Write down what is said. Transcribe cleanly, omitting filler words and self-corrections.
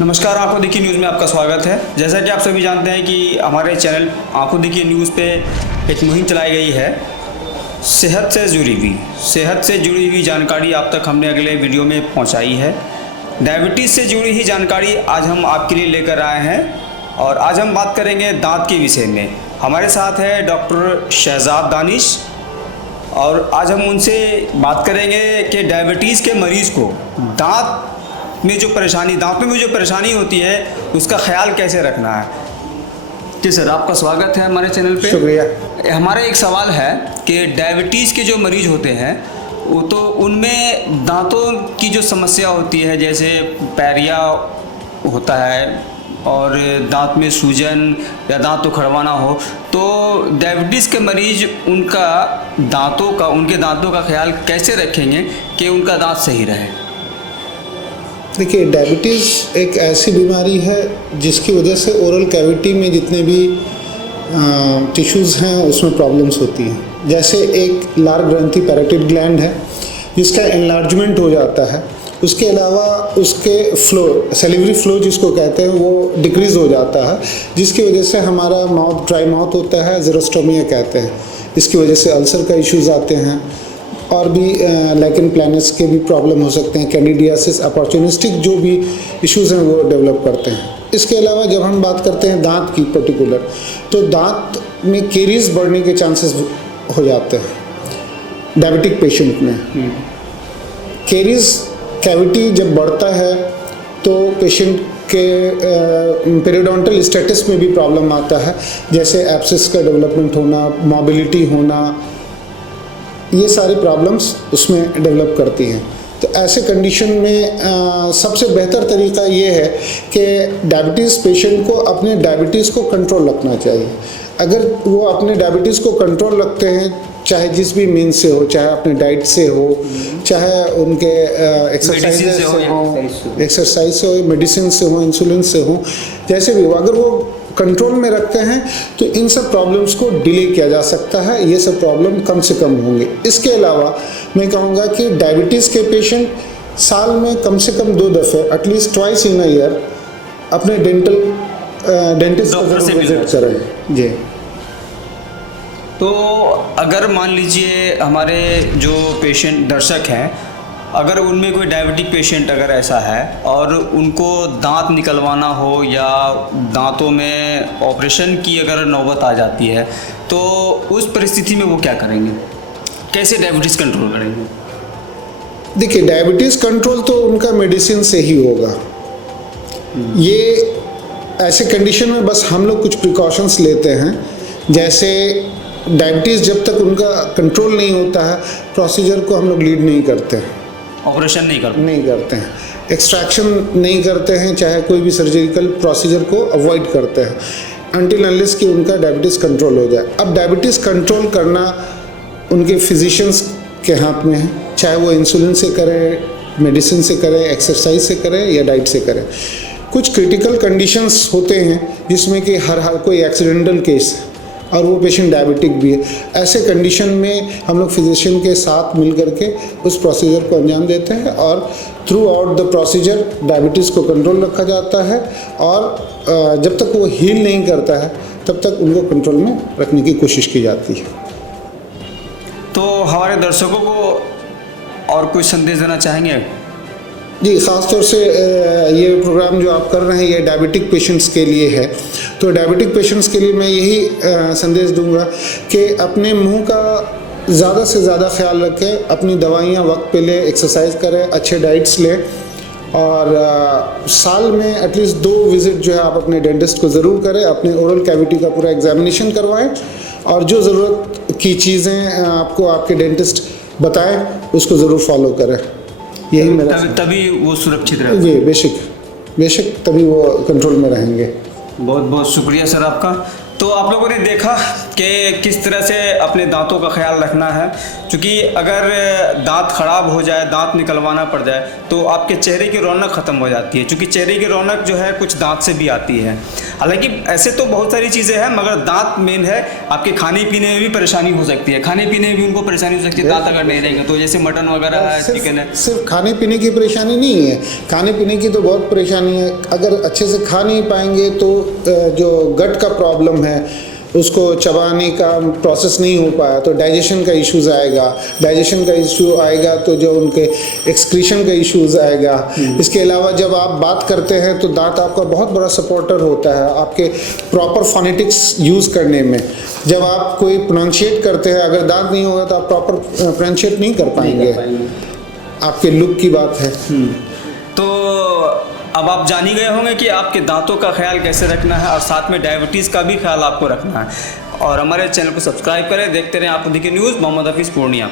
नमस्कार, आंखों देखी न्यूज़ में आपका स्वागत है। जैसा कि आप सभी जानते हैं कि हमारे चैनल आंखों देखी न्यूज़ पे एक मुहिम चलाई गई है सेहत से जुड़ी हुई जानकारी आप तक हमने अगले वीडियो में पहुंचाई है। डायबिटीज़ से जुड़ी ही जानकारी आज हम आपके लिए लेकर आए हैं और आज हम बात करेंगे दांत के विषय में। हमारे साथ है डॉक्टर शहजाद दानिश और आज हम उनसे बात करेंगे कि डायबिटीज़ के मरीज़ को दांतों में जो परेशानी होती है उसका ख्याल कैसे रखना है। जी सर, आपका स्वागत है हमारे चैनल पे। शुक्रिया। हमारा एक सवाल है कि डायबिटीज़ के जो मरीज होते हैं वो तो उनमें दांतों की जो समस्या होती है, जैसे पैरिया होता है और दांत में सूजन या दांत उखड़वाना हो, तो डायबिटीज़ के मरीज उनके दांतों का ख्याल कैसे रखेंगे कि उनका दांत सही रहे। देखिए, डायबिटीज़ एक ऐसी बीमारी है जिसकी वजह से ओरल कैविटी में जितने भी टिश्यूज़ हैं उसमें प्रॉब्लम्स होती हैं। जैसे एक लार ग्रंथि पैराटाइड ग्लैंड है जिसका एनलार्जमेंट हो जाता है, उसके अलावा उसके फ्लो सेलिवरी फ्लो जिसको कहते हैं वो डिक्रीज़ हो जाता है, जिसकी वजह से हमारा माउथ ड्राई माउथ होता है, ज़ेरोस्टोमिया कहते हैं। इसकी वजह से अल्सर का इश्यूज़ आते हैं और भी लाइकन प्लैनस के भी प्रॉब्लम हो सकते हैं, कैंडिडियासिस, अपॉर्चुनिस्टिक जो भी इश्यूज़ हैं वो डेवलप करते हैं। इसके अलावा जब हम बात करते हैं दांत की पर्टिकुलर, तो दांत में केरीज बढ़ने के चांसेस हो जाते हैं डायबिटिक पेशेंट में। केरीज कैविटी जब बढ़ता है तो पेशेंट के पेरियोडोंटल स्टेटस में भी प्रॉब्लम आता है, जैसे एब्सेस का डेवलपमेंट होना, मोबिलिटी होना, ये सारी प्रॉब्लम्स उसमें डेवलप करती हैं। तो ऐसे कंडीशन में सबसे बेहतर तरीका ये है कि डायबिटीज़ पेशेंट को अपने डायबिटीज़ को कंट्रोल रखना चाहिए। अगर वो अपने डायबिटीज़ को कंट्रोल रखते हैं, चाहे जिस भी मीन से हो, चाहे अपने डाइट से हो, चाहे उनके एक्सरसाइज से हो, मेडिसिन से हो, इंसुलिन से हो, जैसे भी हो, अगर वो कंट्रोल में रखते हैं तो इन सब प्रॉब्लम्स को डिले किया जा सकता है। ये सब प्रॉब्लम कम से कम होंगे। इसके अलावा मैं कहूँगा कि डायबिटीज़ के पेशेंट साल में कम से कम 2 दफ़े at least twice in a year अपने डेंटिस्ट को विजिट करें। जी। तो अगर मान लीजिए हमारे जो पेशेंट दर्शक हैं, अगर उनमें कोई डायबिटिक पेशेंट अगर ऐसा है और उनको दांत निकलवाना हो या दांतों में ऑपरेशन की अगर नौबत आ जाती है, तो उस परिस्थिति में वो क्या करेंगे, कैसे डायबिटीज़ कंट्रोल करेंगे? देखिए, डायबिटीज़ कंट्रोल तो उनका मेडिसिन से ही होगा। ये ऐसे कंडीशन में बस हम लोग कुछ प्रिकॉशंस लेते हैं, जैसे डायबिटीज़ जब तक उनका कंट्रोल नहीं होता है, प्रोसीजर को हम लोग लीड नहीं करते हैं, ऑपरेशन नहीं करते हैं, एक्सट्रैक्शन नहीं करते हैं, चाहे कोई भी सर्जिकल प्रोसीजर को अवॉइड करते हैं अनटिल अनलेस कि उनका डायबिटीज़ कंट्रोल हो जाए। अब डायबिटीज़ कंट्रोल करना उनके फिजिशियंस के हाथ में है, चाहे वो इंसुलिन से करें, मेडिसिन से करें, एक्सरसाइज से करें या डाइट से करें। कुछ क्रिटिकल कंडीशंस होते हैं जिसमें कि हर कोई एक्सीडेंटल केस है और वो पेशेंट डायबिटिक भी है। ऐसे कंडीशन में हम लोग फिजिशियन के साथ मिल करके उस प्रोसीजर को अंजाम देते हैं और through out the procedure diabetes को कंट्रोल रखा जाता है और जब तक वो हील नहीं करता है तब तक उनको कंट्रोल में रखने की कोशिश की जाती है। तो हमारे दर्शकों को और कुछ संदेश देना चाहेंगे? जी, ख़ास तौर से ये प्रोग्राम जो आप कर रहे हैं ये डायबिटिक पेशेंट्स के लिए है। तो डायबिटिक पेशेंट्स के लिए मैं यही संदेश दूंगा कि अपने मुंह का ज़्यादा से ज़्यादा ख्याल रखें, अपनी दवाइयाँ वक्त पे लें, एक्सरसाइज करें, अच्छे डाइट्स लें और साल में एटलीस्ट 2 विज़िट जो है आप अपने डेंटिस्ट को ज़रूर करें, अपने ओरल कैविटी का पूरा एग्जामिनेशन करवाएं और जो ज़रूरत की चीज़ें आपको आपके डेंटिस्ट बताएं उसको ज़रूर फॉलो करें। यही मेरा तभी वो सुरक्षित रहेंगे। जी, बेशक तभी वो कंट्रोल में रहेंगे। बहुत बहुत शुक्रिया सर आपका। तो आप लोगों ने देखा कि किस तरह से अपने दांतों का ख्याल रखना है, क्योंकि अगर दांत ख़राब हो जाए, दांत निकलवाना पड़ जाए तो आपके चेहरे की रौनक ख़त्म हो जाती है, क्योंकि चेहरे की रौनक जो है कुछ दांत से भी आती है। हालांकि ऐसे तो बहुत सारी चीज़ें हैं, मगर दांत मेन है। आपके खाने पीने में भी परेशानी हो सकती है, खाने पीने में भी उनको परेशानी हो सकती है दांत अगर नहीं रहेंगे तो, जैसे मटन वगैरह है, चिकन है। सिर्फ खाने पीने की परेशानी नहीं है, खाने पीने की तो बहुत परेशानी है। अगर अच्छे से खा नहीं पाएंगे तो जो गट का प्रॉब्लम है उसको चबाने का प्रोसेस नहीं हो पाया तो डाइजेशन का इश्यूज़ आएगा, डाइजेशन का इशू आएगा तो जो उनके एक्सक्रीशन का इश्यूज़ आएगा। इसके अलावा जब आप बात करते हैं तो दांत आपका बहुत बड़ा सपोर्टर होता है आपके प्रॉपर फोनेटिक्स यूज़ करने में। जब आप कोई प्रोनाउंशिएट करते हैं, अगर दांत नहीं होगा तो आप प्रॉपर प्रोनाउंशिएट नहीं कर पाएंगे। आपके लुक की बात है। तो अब आप जान ही गए होंगे कि आपके दांतों का ख्याल कैसे रखना है, और साथ में डायबिटीज़ का भी ख्याल आपको रखना है। और हमारे चैनल को सब्सक्राइब करें, देखते रहें आंखों देखी न्यूज़। मोहम्मद हफीज़, पूर्णिया।